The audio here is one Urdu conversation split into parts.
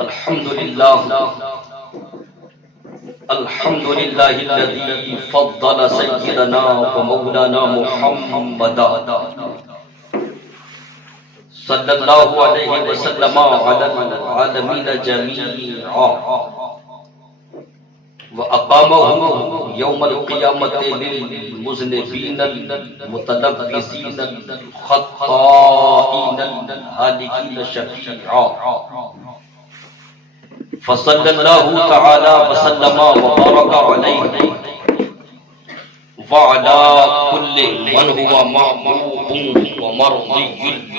الحمد لله الذي فضل سيدنا ومولانا محمدا صلى الله عليه وسلم على العالمين جميعا وأقامه يوم القيامة للمذنبين المتلبسين الخطائين الهالكين شفيعا فصلى الله تعالى وسلم وبارك عليه وعلى كل من هو محبوب ومرضي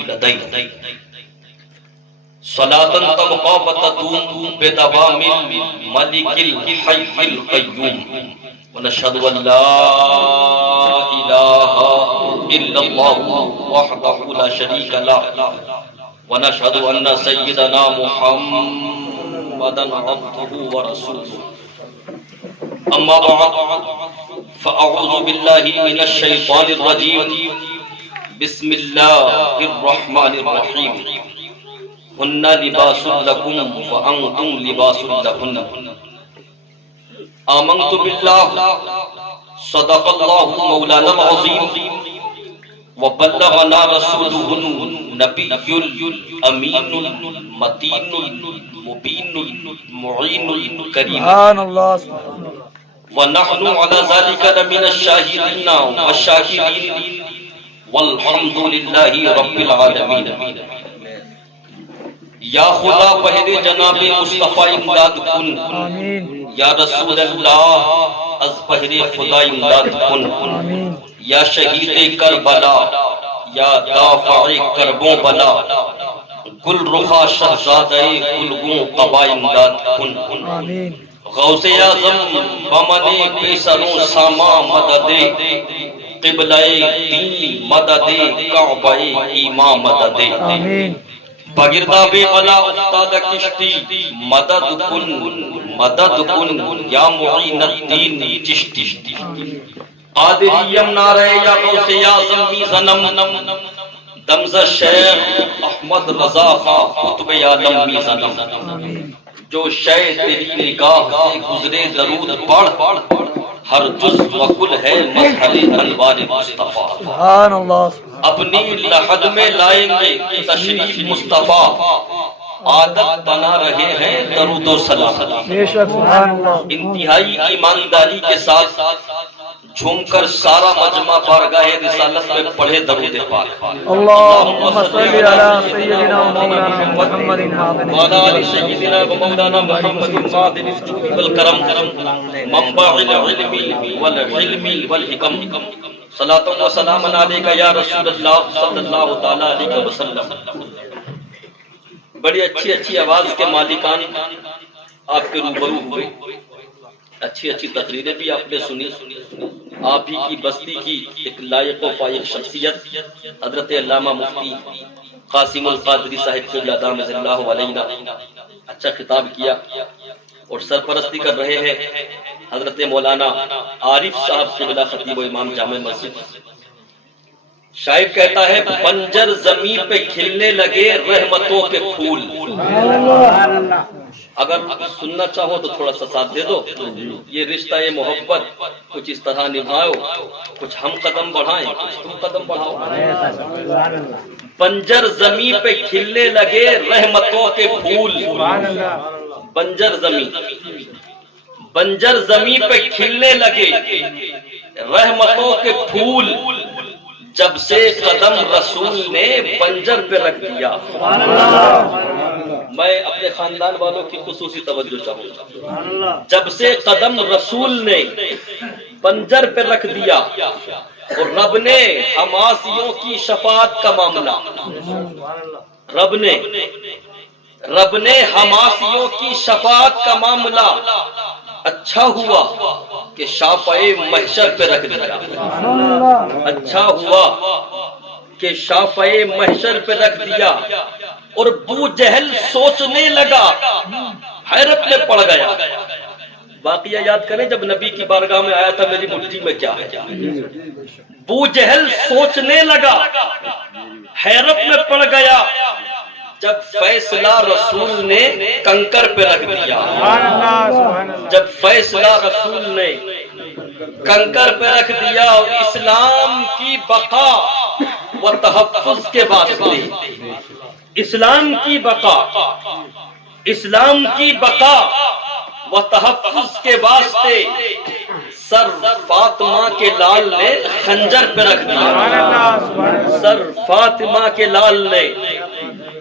لديه صلاة تبقى وتدوم بدوام الملك الحي القيوم ونشهد أن لا إله إلا الله وحده لا شريك له ونشهد أن سيدنا محمدا عبده ورسوله أما بعد فأعوذ بالله من الشيطان الرجيم بسم الله الرحمن الرحيم هن لباس لكم وأنتم لباس لهن آمنت بالله صدق الله مولانا العظيم وبلغنا رسوله النبي الأمين المتين المبين المعين الكريم ونحن على ذلك لمن الشاهدين والشاكرين والحمد لله رب العالمين یا خدا پہر جناب مصطفیٰ امداد کن یا رسول اللہ از پہر خدا امداد کن یا شہید کربلا یا دافع کربوں بلا گل رخا شہزادہ گلگوں قبا امداد کن غوث اعظم بمن پیسروں ساما مدد قبلہ دین مدد کعبہ ایمان مدد بگردہ بے بلا افتاد کشتی مدد کن یا معین الدین چشتی قادریم نعرہ یا غوث اعظم بھی زنم دمز شیخ احمد رضا خان قطب عالم بھی زنم جو شے تیری نگاہ سے گزرے ضرور پڑھ ہر جز وکل ہے مظہر انوار مصطفیٰ اپنی لحد میں لائیں گے تشریف مصطفیٰ عادت بنا رہے ہیں درود و سلام انتہائی ایمانداری کے ساتھ جھوم کر سارا مجمع بارگاہ رسالت میں پڑھے درود پاک اللہم صلی علی سیدنا مولانا محمد وعلی آل سیدنا مولانا محمد صادق الجود والکرم منبع العلم والحلم والحکم صلاۃ و سلام علیک یا رسول اللہ صلی اللہ تعالی علیہ وسلم۔ بڑی اچھی آواز کے مالکان آپ کے روبرو ہوئے، اچھی تقریریں بھی آپ نے سنی۔ آپ ہی کی بستی کی ایک لائق و فائق شخصیت حضرت علامہ مفتی قاسم القادری صاحب قبلہ دامت اللہ علیہ اچھا خطاب کیا اور سرپرستی کر رہے ہیں حضرت مولانا عارف صاحب قبلہ خطیب و امام جامع مسجد۔ شاعر کہتا ہے بنجر زمین پہ کھلنے لگے رحمتوں کے پھول۔ اگر سننا چاہو تو تھوڑا سا ساتھ دے دو۔ یہ رشتہ محبت کچھ اس طرح نبھاؤ، کچھ ہم قدم بڑھائیں، کچھ تم قدم بڑھاؤ۔ بنجر زمین پہ کھلنے لگے رحمتوں کے پھول، بنجر زمین پہ کھلنے لگے رحمتوں کے پھول، جب سے قدم رسول نے بنجر پہ رکھ دیا۔ میں اپنے خاندان والوں کی خصوصی توجہ چاہوں گا۔ جب سے قدم رسول نے بنجر پہ رکھ دیا اور رب نے حماسیوں کی شفاعت کا معاملہ، رب نے حماسیوں کی شفاعت کا معاملہ اچھا ہوا کہ شافعِ محشر پہ رکھ دیا، اچھا ہوا کہ شافعِ محشر پہ رکھ دیا۔ اور ابو جہل سوچنے لگا، حیرت میں پڑ گیا۔ واقعہ یاد کریں جب نبی کی بارگاہ میں آیا تھا میری مٹھی میں کیا ہے۔ ابو جہل سوچنے لگا، حیرت میں پڑ گیا جب فیصلہ رسول نے کنکر پہ رکھ دیا، جب فیصلہ رسول نے کنکر پہ رکھ دیا اور اسلام کی بقا و تحفظ کے واسطے، اسلام کی بقا، اسلام کی بقا و تحفظ کے واسطے سر فاطمہ کے لال نے خنجر پہ رکھ دیا، سر فاطمہ کے لال نے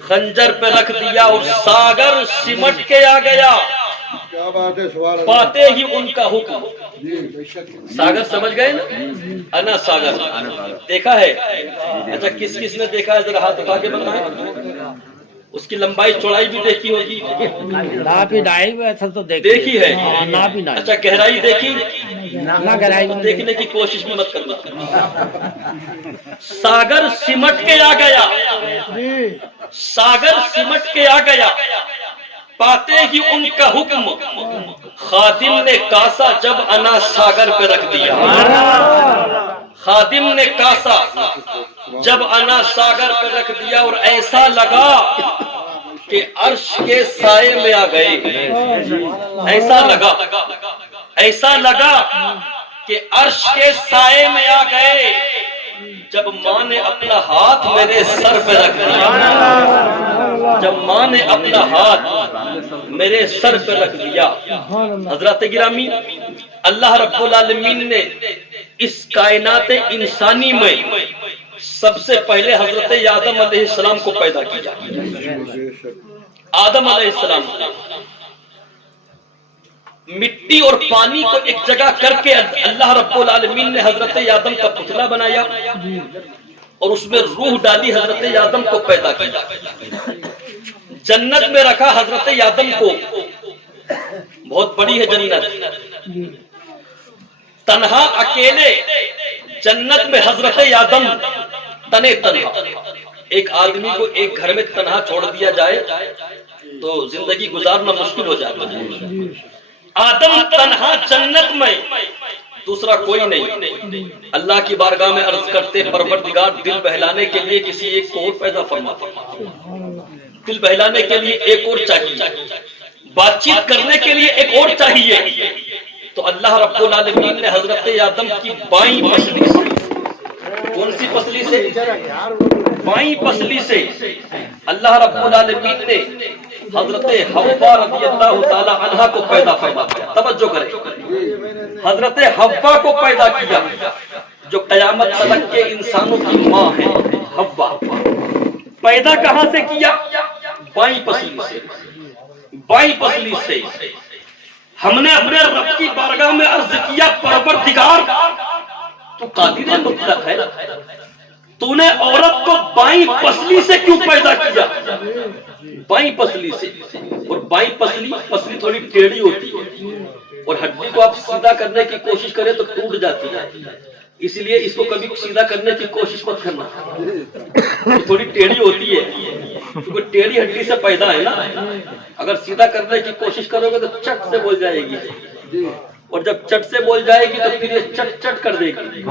خنجر پہ رکھ دیا اور ساگر سمٹ کے آ گیا، پاتے ہی ان کا حکم۔ ساگر سمجھ گئے نا، انا ساگر دیکھا ہے؟ اچھا کس کس نے دیکھا ہے ذرا ہاتھ اٹھا کے بتائیں۔ اس کی لمبائی چوڑائی بھی دیکھی ہوگی، دیکھی ہے؟ اچھا گہرائی دیکھی؟ دیکھنے کی کوشش بھی مت کرنا۔ ساگر سمٹ کے آ گیا، ساگر سمٹ کے آ گیا، پاتے ہی ان کا حکم، خادم نے کاسا جب انا ساگر پہ رکھ دیا، خادم نے کاسا جب انا ساگر پہ رکھ دیا اور ایسا لگا کہ عرش کے سائے میں آ گئے، ایسا لگا، ایسا لگا کہ عرش کے سائے میں آ گئے جب ماں نے اپنا ہاتھ میرے سر پہ رکھ دیا، جب ماں نے اپنا ہاتھ میرے سر پہ رکھ دیا۔ حضرات گرامی، اللہ رب العالمین نے اس کائنات انسانی میں سب سے پہلے حضرت آدم علیہ السلام کو پیدا کیا۔ آدم علیہ السلام مٹی اور پانی کو ایک جگہ کر کے اللہ رب العالمین نے حضرت آدم کا پتلا بنایا اور اس میں روح ڈالی، حضرت آدم کو پیدا کیا، جنت میں رکھا حضرت آدم کو۔ بہت بڑی ہے جنت، تنہا اکیلے جنت میں حضرت آدم تنے تنہا۔ ایک آدمی کو ایک گھر میں تنہا چھوڑ دیا جائے تو زندگی گزارنا مشکل ہو جاتا ہے۔ آدم تنہا جنت میں، دوسرا کوئی نہیں۔ اللہ کی بارگاہ میں عرض کرتے پروردگار دل بہلانے کے لیے کسی ایک کو اور پیدا فرما، دل بہلانے کے لیے ایک اور چاہیے، بات چیت کرنے کے لیے ایک اور چاہیے، تو اللہ رب العالمین نے حضرت آدم کی بائیں پسلی سے، کون سی پسلی سے؟ بائیں پسلی سے اللہ رب العالمین نے حضرت حوا رضی اللہ تعالی عنہا کو پیدا فرمایا۔ توجہ کریں، حضرت حوا کو پیدا کیا جو قیامت تک کے انسانوں کی ماں ہے۔ حوا پیدا کہاں سے کیا؟ بائیں پسلی سے، بائیں پسلی سے۔ ہم نے اپنے رب کی بارگاہ میں عرض کیا پروردگار تو قادر مطلق ہے، تو نے عورت کو بائیں پسلی سے کیوں پیدا کیا؟ بائیں پسلی سے۔ اور بائیں پسلی تھوڑی ٹیڑھی ہوتی ہے اور ہڈی کو آپ سیدھا کرنے کی کوشش کریں تو ٹوٹ جاتی ہے، اس لیے اس کو کبھی سیدھا کرنے کی کوشش مت کرنا، تھوڑی ٹیڑھی ہوتی ہے کیونکہ ٹیڑھی ہڈی سے پیدا ہے نا، اگر سیدھا کرنے کی کوشش کرو گے تو چٹ سے بول جائے گی، اور جب چٹ سے بول جائے گی تو پھر یہ چٹ چٹ کر دے گی۔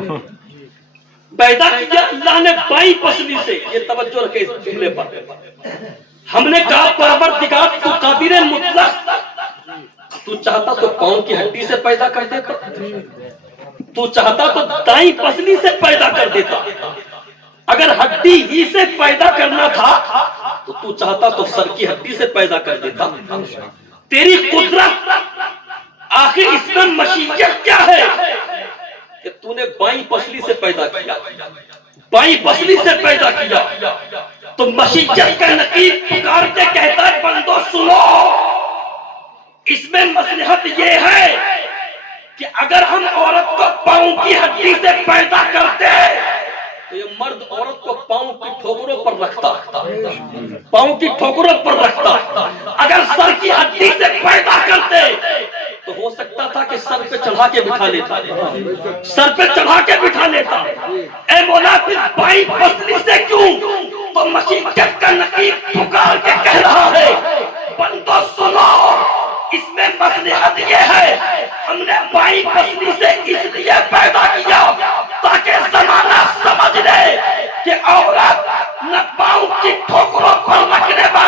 پیدا کیا اللہ نے بائیں پسلی سے، یہ توجہ رکھے اس جملے پر۔ ہم نے کہا پروردگار تو قادر مطلق، تو چاہتا تو پاؤں کی ہڈی سے پیدا کر دیتا، تو چاہتا تو دائیں پسلی سے پیدا کر دیتا، اگر ہڈی ہی سے پیدا کرنا تھا تو تو چاہتا تو سر کی ہڈی سے پیدا کر دیتا۔ تیری قدرت آخر اس میں مشیت کیا ہے کہ تو نے بائیں پسلی سے پیدا کیا، بائیں پسلی سے پیدا کیا، تو مشیت کا نقیب پکار کے کہتا ہے بندو سنو، اس میں مصلحت یہ ہے کہ اگر ہم عورت کو پاؤں کی ہڈی سے پیدا کرتے تو یہ مرد عورت کو پاؤں کی ٹھوکروں پر رکھتا، پاؤں کی ٹھوکروں پر رکھتا۔ اگر سر کی ہڈی سے پیدا کرتے تو ہو سکتا تھا کہ سر پہ چڑھا کے بٹھا لیتا، سر پہ چڑھا کے بٹھا لیتا۔ اے مولا پھر بائیں پسلی سے کیوں؟ تو مشیت کا نقیب پکار کے کہہ رہا ہے بندو سنو، اس میں مصلحت یہ ہے ہم نے بائیں پسلی سے اس لیے پیدا کیا تاکہ زمانہ سمجھ لے کہ عورت نہ پاؤں کی ٹھوکروں پر رکھنے والی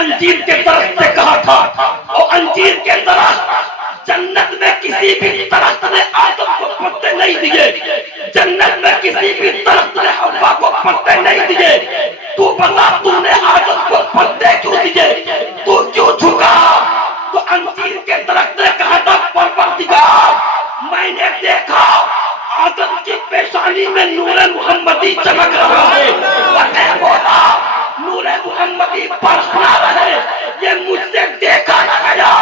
انجیر کے درخت سے کہا تھا، اور انجیر کے درخت جنت میں کسی بھی درخت نے آدم کو پتے نہیں دیے، جنت میں کسی بھی درخت نے حوا کو پتے نہیں دیے، تو بتا تو نے آدم کو پتے کیوں دیے، تو کیوں جھکا؟ تو انجیر کے درخت نے کہا تھا پروردگار میں نے دیکھا آدم کی پیشانی میں نور محمدی چمک رہا ہے، اے مولا نور محمدی برسنا رہے، یہ مجھ سے دیکھا نہ گیا،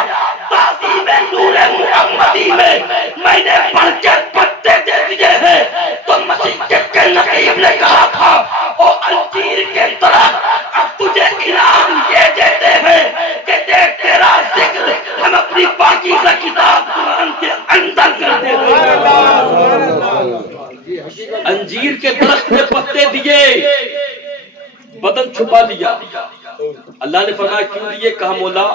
تعظیم نور محمدی میں نے بڑھ کے پتے دے دیے ہیں۔ تو مسیح کے نقیب نے کہا تھا او انجیر کے درخت اب تجھے انعام یہ دیتے ہیں کہ دیکھ تیرا ذکر ہم اپنی پاکیزہ کتاب قرآن کے اندر کرتے ہیں۔ انجیر کے درخت نے پتے دیے، بدن چھپا لیا، اللہ نے فرمایا کیوں دیے؟ کہا مولا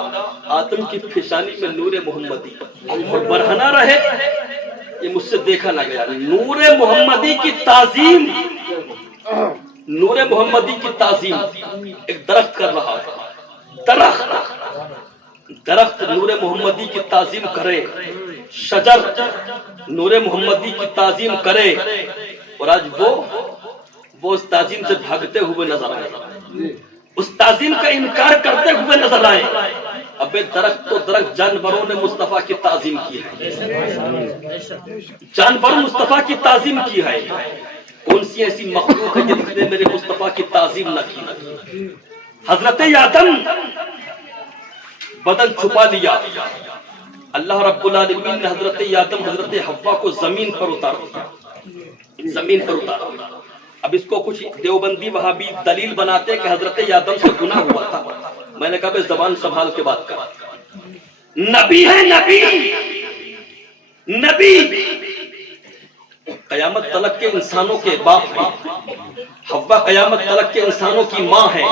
آدم کی پیشانی میں نور محمدی اور برہنہ رہے، یہ مجھ سے دیکھا نہ گیا۔ نور محمدی کی تعظیم، نور محمدی کی تعظیم ایک درخت کر رہا ہے، درخت نور محمدی کی تعظیم کرے، شجر نور محمدی کی تعظیم کرے، اور آج وہ اس تعظیم سے بھاگتے ہوئے نظر آئے، اس تعظیم کا انکار کرتے ہوئے نظر آئے۔ ابے درخت تو درخت، جانوروں نے مصطفیٰ کی تعظیم کی ہے، جانور مصطفیٰ کی تعظیم کی ہے، کون سی ایسی مخلوق ہے جس نے میرے مصطفیٰ کی تعظیم نہ کی؟ حضرت آدم بدن چھپا لیا، اللہ رب العالمین نے حضرت آدم حضرت حوا کو زمین پر اتارا، زمین پر اتارا۔ اب اس کو کچھ دیوبندی وہابی دلیل بناتے کہ حضرت آدم سے گناہ ہوا تھا، میں نے کہا بھائی زبان سنبھال کے بات کر، نبی ہے نبی، نبی قیامت تلک کے انسانوں کے باپ ہیں، حوا قیامت تلک کے انسانوں کی ماں ہے،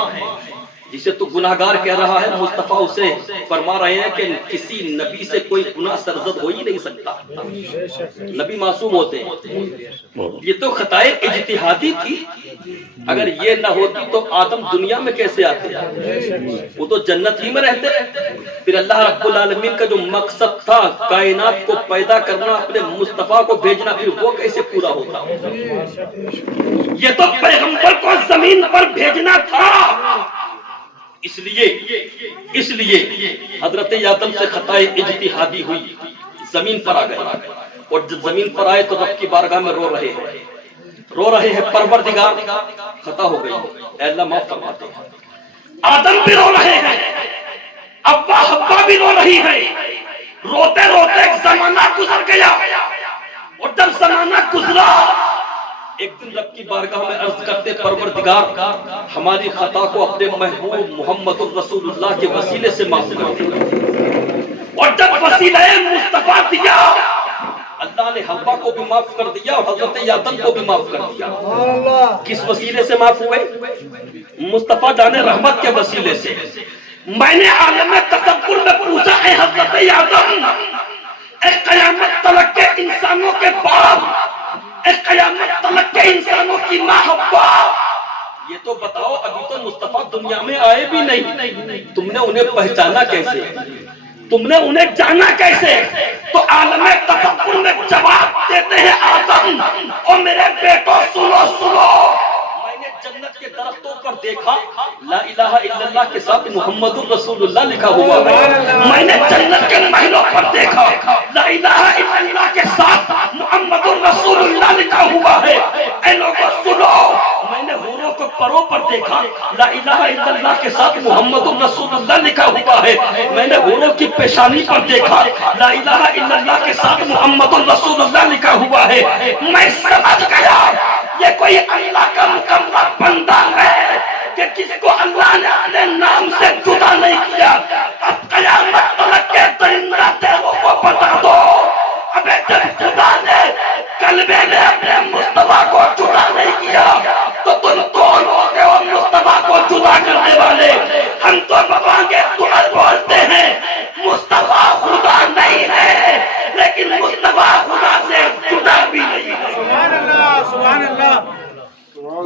جسے تو گناہگار کہہ رہا ہے، مصطفیٰ اسے فرما رہے ہیں کہ کسی نبی سے کوئی گناہ سرزد ہو ہی نہیں سکتا، نبی معصوم ہوتے ہیں۔ یہ تو خطائے اجتہادی تھی، اگر یہ نہ ہوتی تو آدم دنیا میں کیسے آتے؟ وہ تو جنت ہی میں رہتے۔ پھر اللہ رب العالمین کا جو مقصد تھا کائنات کو پیدا کرنا، اپنے مصطفیٰ کو بھیجنا، پھر وہ کیسے پورا ہوتا؟ یہ تو پیغمبر کو زمین پر بھیجنا تھا، اس لیے حضرت آدم سے خطائے اجتہادی ہوئی، زمین پر آ گئے، اور جب زمین پر آئے تو رب کی بارگاہ میں رو رہے ہیں پروردگار خطا ہو گئی، اے اللہ معاف فرما دے۔ آدم بھی رو رہے ہیں، ابا حوا بھی رو رہی ہے، روتے روتے ایک زمانہ گزر گیا، اور جب زمانہ گزرا ایک دن رب کی بارگاہ میں عرض کرتے پروردگار ہماری خطا کو اپنے محبوب محمد الرسول اللہ کے وسیلے سے معاف کر دیا، اور جب وسیلہ مصطفیٰ دیا اللہ نے حوا کو بھی معاف کر دیا اور حضرت آدم کو بھی معاف کر دیا۔ کس وسیلے سے معاف ہوئے؟ مصطفیٰ جان رحمت کے وسیلے سے۔ میں نے عالم تصور میں پوچھا اے حضرت آدم، اے قیامت تلک کے انسانوں کے باپ، اے قیامت تلک کے انسانوں کی ماں حوا، یہ تو بتاؤ ابھی تو مصطفیٰ دنیا میں آئے بھی نہیں، تم نے انہیں پہچانا کیسے؟ تم نے انہیں جانا کیسے؟ تو عالم تصور میں جواب دیتے ہیں آدم اور میرے بیٹوں سنو، میں نے جنت کے درختوں پر دیکھا لا الہ الا اللہ کے ساتھ محمد الرسول اللہ لکھا ہوا ہے، میں نے جنت کے محلوں پر دیکھا لا الہ الا اللہ کے ساتھ محمد الرسول اللہ لکھا ہوا ہے۔ اے لوگوں سنو، میں نے حوروں کو پروں پر دیکھا لا الہ الا اللہ کے ساتھ محمد الرسول اللہ لکھا ہوا ہے، میں نے حوروں کی پیشانی پر دیکھا لا الہ الا اللہ کے ساتھ محمد الرسول اللہ لکھا ہوا ہے۔ میں سمجھ گیا یہ کوئی اللہ کا مکمل بندہ ہے کہ جس کو اللہ نے اپنے نام سے جدا نہیں کیا۔ اب قیامت تلک کے درندہ دیووں کو بتا دو، ابے جب خدا نے قلبے نے اپنے مصطفیٰ کو جدا نہیں کیا تو تم کون ہوتے ہو مصطفیٰ کو جدا کرنے والے؟ ہم تو بابانگے تمہیں بولتے ہیں مصطفیٰ خدا نہیں ہے، لیکن مصطفیٰ خدا سے جدا بھی نہیں ہے۔ سبحان اللہ، سبحان اللہ۔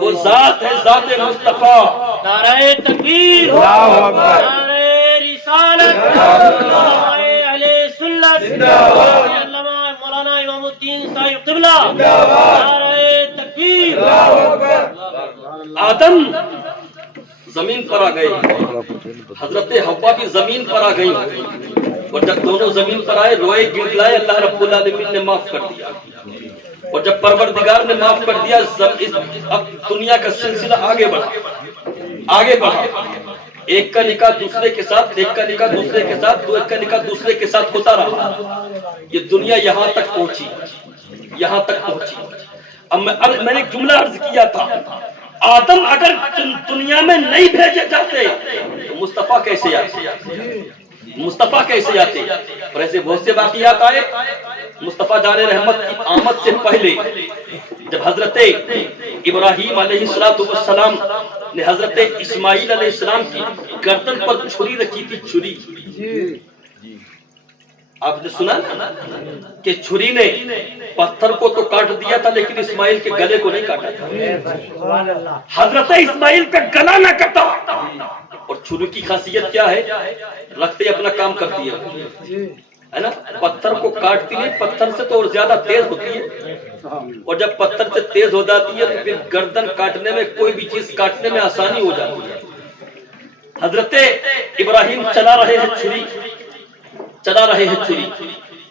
وہ ذات ہے ذات مصطفیٰ. نعرہ تکبیر، اللہ اکبر. نعرہ رسالت، اہل سنت، علامہ مولانا امام الدین صاحب قبلہ، نعرہ تکبیر. آدم زمین پر آ گئے, حضرت حوا بھی زمین پر آ گئی, اور جب دونوں زمین پر آئے روئے گڑگڑائے, اللہ رب العالمین نے معاف کر دیا. اور جب پروردگار نے معاف کر دیا, اب دنیا کا سلسلہ آگے بڑھا. ایک کا نکاح دوسرے کے ساتھ, ایک کا نکاح دوسرے کے ساتھ, ایک کا نکاح دوسرے کے ساتھ ہوتا رہا. یہ دنیا یہاں تک پہنچی. اب میں نے ایک جملہ عرض کیا تھا, آدم اگر دنیا میں نہیں بھیجے جاتے تو مصطفیٰ کیسے آتے؟ اور ایسے بہت سے واقعات آئے. مصطفیٰ جان رحمت کی آمد سے پہلے جب حضرت ابراہیم علیہ السلام نے حضرت اسماعیل علیہ السلام کی گردن پر چھری رکھی تھی. چھری, آپ نے سنا کہ چھری نے پتھر کو تو کاٹ دیا تھا لیکن اسماعیل کے گلے کو نہیں کاٹا تھا. حضرت اسماعیل کا گلا نہ کٹا. اور چھری کی خاصیت کیا ہے؟ رکھتے اپنا کام کرتی ہے نا. پتھر کو کاٹتی نہیں, پتھر سے تو اور زیادہ تیز ہوتی ہے, اور جب پتھر سے تیز ہو جاتی ہے تو پھر گردن کاٹنے میں, کوئی بھی چیز کاٹنے میں آسانی ہو جاتی ہے. حضرت ابراہیم چلا رہے ہیں چھری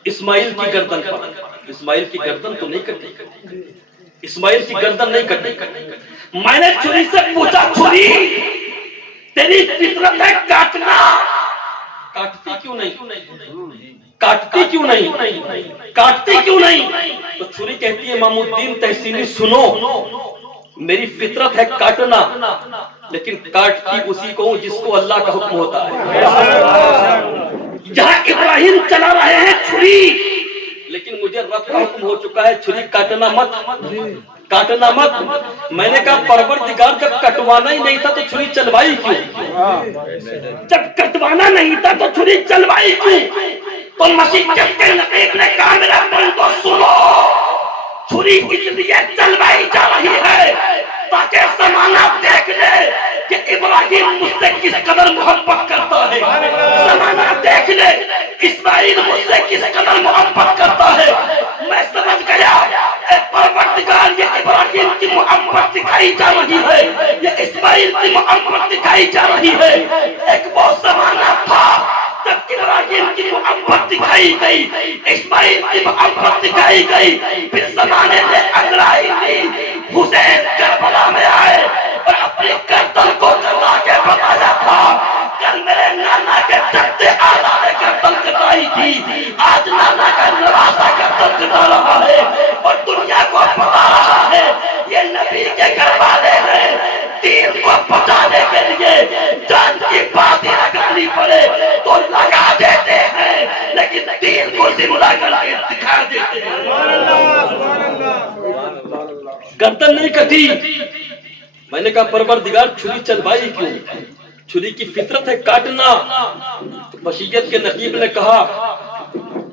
اسماعیل کی گردن پر. اسماعیل کی گردن تو نہیں کٹی. میں نے چھری سے پوچھا, چھری تیری فطرت ہے کاٹنا, کاٹتی کیوں نہیں؟ تو چھری کہتی ہے امام الدین تحسینی سنو, میری فطرت ہے کاٹنا, لیکن کاٹتی اسی کو جس کو اللہ کا حکم ہوتا ہے. جہاں ابراہیم چلا رہے ہیں چھری, لیکن مجھے رب کا حکم ہو چکا ہے چھری کاٹنا مت. میں نے کہا پروردگار جب کٹوانا ہی نہیں تھا تو چھری چلوائی کیوں؟ تو مسیح کے نبی نے کہا میرا بندو سنو, چھری اس لیے چلوائی جا رہی ہے تاکہ زمانہ دیکھ لے کہ ابراہیم مجھ سے کس قدر محبت کرتا ہے. زمانہ دیکھ لے اسماعیل مجھ سے کس قدر محبت کرتا ہے. میں سمجھ گیا اے پروردگار, یہ ابراہیم کی محبت دکھائی جا رہی ہے, یہ اسماعیل کی محبت دکھائی جا رہی ہے. ایک وہ زمانہ تھا جب ابراہیم کی محبت دکھائی گئی, اسماعیل کی محبت دکھائی گئی, پھر زمانے نے اگرائی دی. حسین کربلا میں آئے اور اپنی گردن کو کٹا کے بتایا تھا, کل میرے نانا کے جد اعلیٰ نے گردن کٹائی تھی, آج نانا کا نواسا گردن کٹا رہا ہے اور دنیا کو بتا رہا ہے یہ نبی کے گھر والے ہیں. دین کو بچانے کے لیے جان کی باتیں لگانی پڑے تو لگا دیتے ہیں, لیکن دین کو زندہ کر کے دکھا دیتے ہیں. گردن نہیں کٹی. میں نے کہا پروردگار چھری چلوائی کیوں؟ چھری کی فطرت ہے کاٹنا. مشیت کے نقیب نے کہا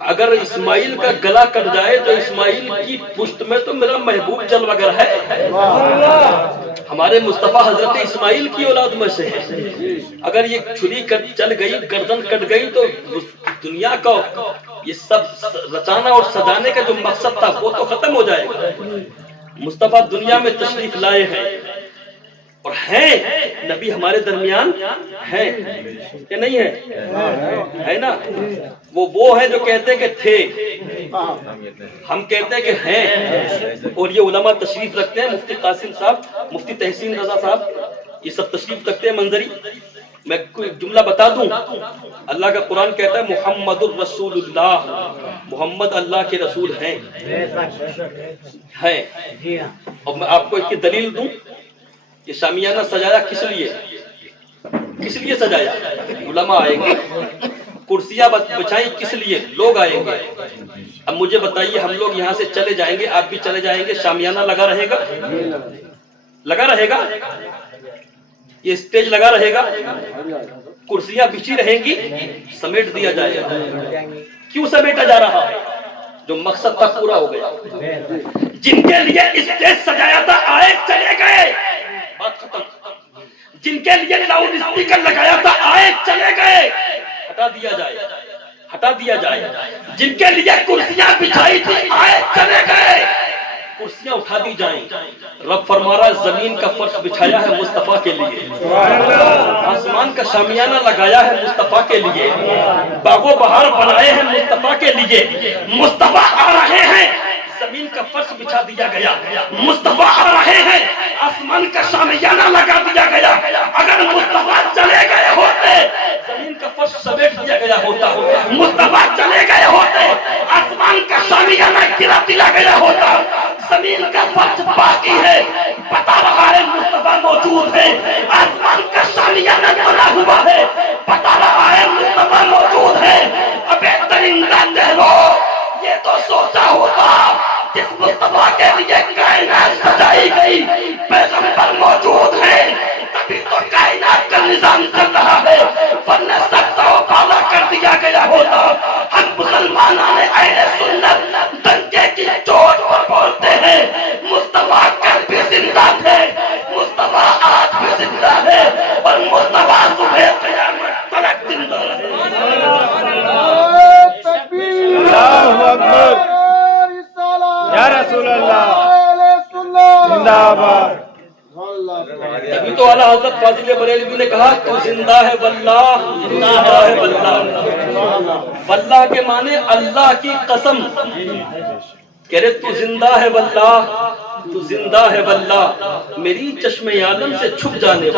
اگر اسماعیل کا گلا کٹ جائے تو اسماعیل کی پشت میں تو میرا محبوب جلوہ گر ہے. ہمارے مصطفیٰ حضرت اسماعیل کی اولاد میں سے ہے. اگر یہ چھری چل گئی, گردن کٹ گئی تو دنیا کا یہ سب رچانا اور سجانے کا جو مقصد تھا وہ تو ختم ہو جائے گا. مصطفیٰ دنیا میں تشریف لائے ہیں اور ہیں نبی ہمارے درمیان ہیں کہ نہیں ہے نا. وہ ہے جو کہتے کہ تھے, ہم کہتے ہیں کہ ہیں. اور یہ علماء تشریف رکھتے ہیں, مفتی قاسم صاحب, مفتی تحسین رضا صاحب, یہ سب تشریف رکھتے ہیں منظری. میں کوئی جملہ بتا دوں, اللہ کا قرآن کہتا ہے محمد الرسول اللہ, محمد اللہ کے رسول ہیں. اور میں آپ کو اس کی دلیل دوں, یہ شامیانہ سجایا کس لیے سجایا؟ علماء آئیں گے, کرسیاں بچھائی کس لیے؟ لوگ آئیں گے. اب مجھے بتائیے, ہم لوگ یہاں سے چلے جائیں گے, آپ بھی چلے جائیں گے, شامیانہ لگا رہے گا, یہ اسٹیج لگا رہے گا, کرسیاں بچھی رہیں گی, سمیٹ دیا جائے گا. کیوں سمیٹا جا رہا ہے؟ جو مقصد تھا پورا ہو گیا. جن کے لیے اسٹیج سجایا تھا آئے چلے گئے, جن کے لیے لاؤڈ اسپیکر لگایا تھا آئے چلے گئے، ہٹا دیا جائے، ہٹا دیا جائے۔ جن کے لیے کرسیاں بچھائی تھی آئے چلے گئے، کرسیاں اٹھا دی جائیں۔ رب فرما رہا ہے زمین کا فرش بچھایا ہے مصطفیٰ کے لیے، آسمان کا شامیانہ لگایا ہے مصطفیٰ کے لیے، باغ و بہار بنائے ہیں مصطفیٰ کے لیے۔ مصطفیٰ آ رہے ہیں، زمین کا فرش بچھا دیا گیا، مصطفیٰ آ رہے ہیں، آسمان کا شامیانہ لگا دیا گیا۔ اگر مصطفیٰ چلے گئے ہوتے زمین کا فرش سمیٹ دیا گیا ہوتا، مصطفیٰ چلے گئے ہوتے آسمان کا شامیانہ گرا دیا گیا ہوتا۔ زمین کا فرش باقی ہے، بتا رہا ہے مصطفیٰ موجود ہے، آسمان کا شامیانہ بنا ہوا ہے، بتا رہا ہے مصطفیٰ موجود ہے۔ ابے درندہ ٹہرو، یہ تو سوچا ہوتا جس مصطفیٰ کے لیے کائنات سجائی گئی، پیغمبر موجود ہے تبھی تو کائنات کا نظام چل رہا ہے، ورنہ سب و بالا کر دیا گیا ہوتا۔ ہم مسلمانوں نے اہل سنت ڈنکے کی چوٹ پر بولتے ہیں مصطفیٰ کل بھی زندہ تھے، مصطفیٰ آج بھی زندہ ہے، اور مصطفیٰ صبح قیامت تک زندہ ہے۔ اللہ اکبر، یا رسول اللہ، زندہ آباد۔ ابھی تو اعلیٰ حضرت فاضل بریلوی نے کہا تو زندہ ہے واللہ، زندہ ہے واللہ۔ واللہ کے معنی اللہ کی قسم، کہہ رہے تو زندہ ہے واللہ، تو زندہ ہے واللہ، میری چشم عالم سے چھپ جانے